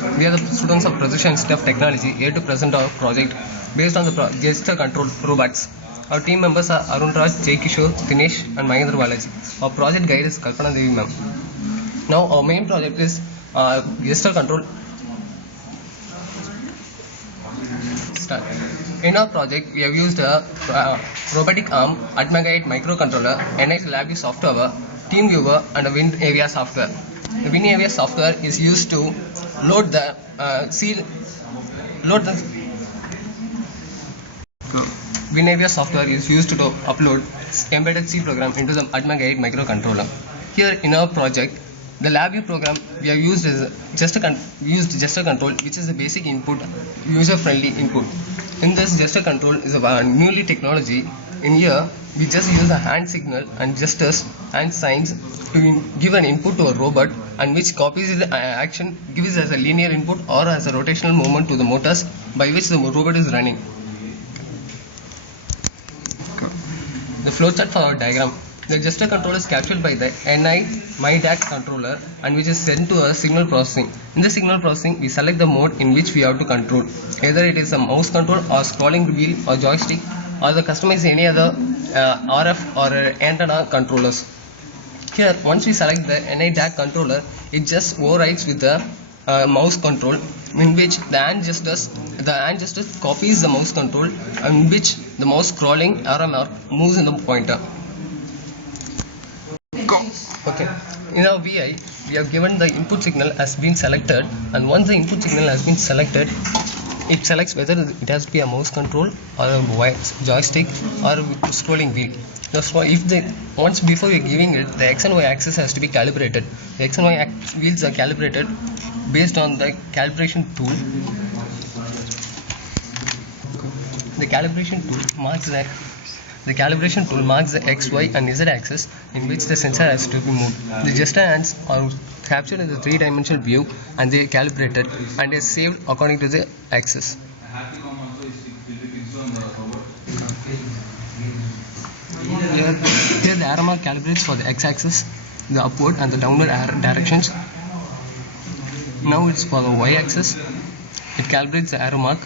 We are the students of Precision Institute of Technology here to present our project based on the gesture control robots. Our team members are Arun Raj, Jay Kishore, Dinesh and Mahendra Balaji. Our project guide is Kalpana Devi ma'am. Now our main project is gesture control. Start. In our project, we have used a robotic arm, ATmega 8 microcontroller, NX LabVIEW software, TeamViewer, and a WinAvia software. The WinAvia software is used to load the WinAvia software is used to upload embedded C program into the ATmega 8 microcontroller. Here in our project, the LabVIEW program we have used is gesture control, which is a basic input, user-friendly input. In this, gesture control is a newly technology. In here, we just use a hand signal and gestures and signs to give an input to a robot, and which copies the action, gives as a linear input or as a rotational movement to the motors by which the robot is running. The flowchart for our diagram. The gesture control is captured by the NI MyDAC controller and which is sent to a signal processing. In the signal processing, we select the mode in which we have to control. Either it is a mouse control or scrolling wheel or joystick, or the customize any other RF or antenna controllers. Here, once we select the NI DAC controller, it just overrides with the mouse control, in which the hand gesture copies the mouse control, in which the mouse scrolling arrow mark moves in the pointer. Okay. In our VI, we have given the input signal has been selected, and once the input signal has been selected, it selects whether it has to be a mouse control or a joystick or a scrolling wheel. Once before you're giving it, the X and Y axis has to be calibrated. The X and Y wheels are calibrated based on the calibration tool. The calibration tool marks the X, Y and Z axis in which the sensor has to be moved. The gesture hands are captured in the three-dimensional view and they are calibrated and is saved according to the axis. Here the arrow mark calibrates for the x-axis, the upward and the downward directions. Now it's for the y-axis. It calibrates the arrow mark.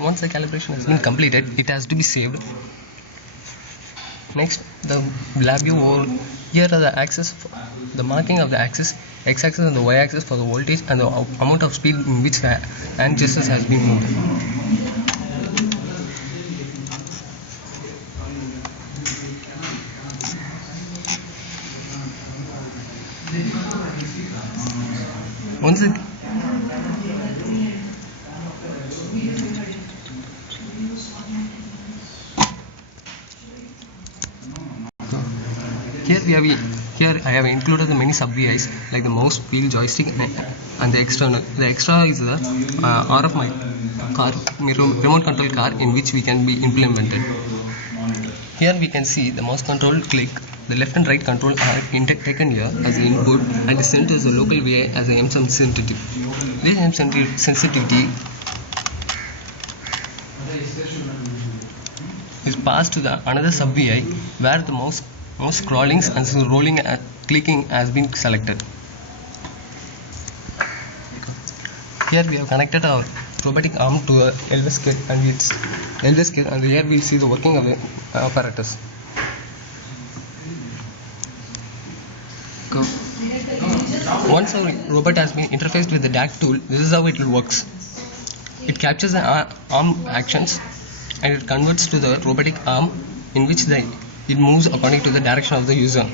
Once the calibration has been completed, it has to be saved. Next, the LabVIEW over. Here are the axis, the marking of the axis, x-axis and the y-axis for the voltage and the amount of speed in which the hand gestures has been moved. Once it Here I have included the many sub-VIs like the mouse, wheel, joystick and the external. The extra is the RF car, remote control car in which we can be implemented. Here we can see the mouse control click. The left and right control are taken here as the input and is sent as a local VI as a M sensitivity. This M sensitivity is passed to the another sub-VI where the mouse scrollings and rolling and clicking has been selected. Here we have connected our robotic arm to a LVS kit and here we will see the working of the apparatus. Once our robot has been interfaced with the DAC tool, this is how it works. It captures the arm actions and it converts to the robotic arm in which it moves according to the direction of the user.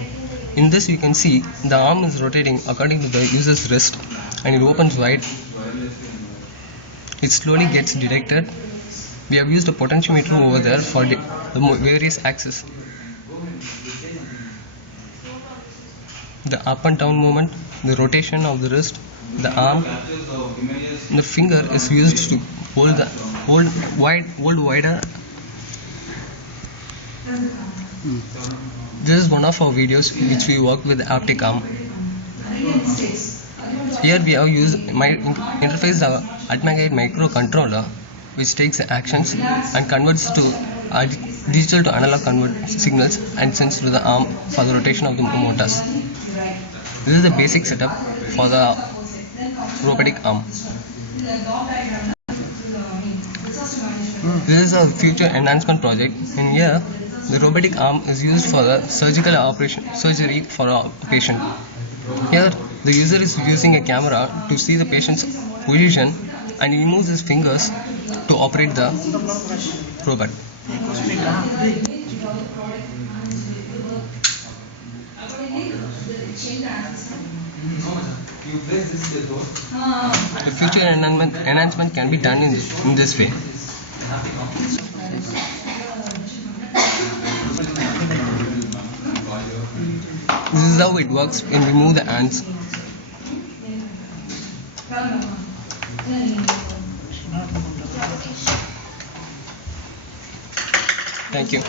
In this you can see the arm is rotating according to the user's wrist and it opens wide. It slowly gets detected. We have used a potentiometer over there for the various axes. The up and down movement, the rotation of the wrist, the arm, the finger is used to hold wider. This is one of our videos which we worked with the haptic arm. Here we have used interface the ATmega 8 microcontroller which takes the actions and converts to are digital to analog convert signals and sends to the arm for the rotation of the motors. This is the basic setup for the robotic arm. This is a future enhancement project. In here, the robotic arm is used for the surgery for a patient. Here, the user is using a camera to see the patient's position and he moves his fingers to operate the robot. The future enhancement can be done in this way. This is how it works when we move the hands. Thank you.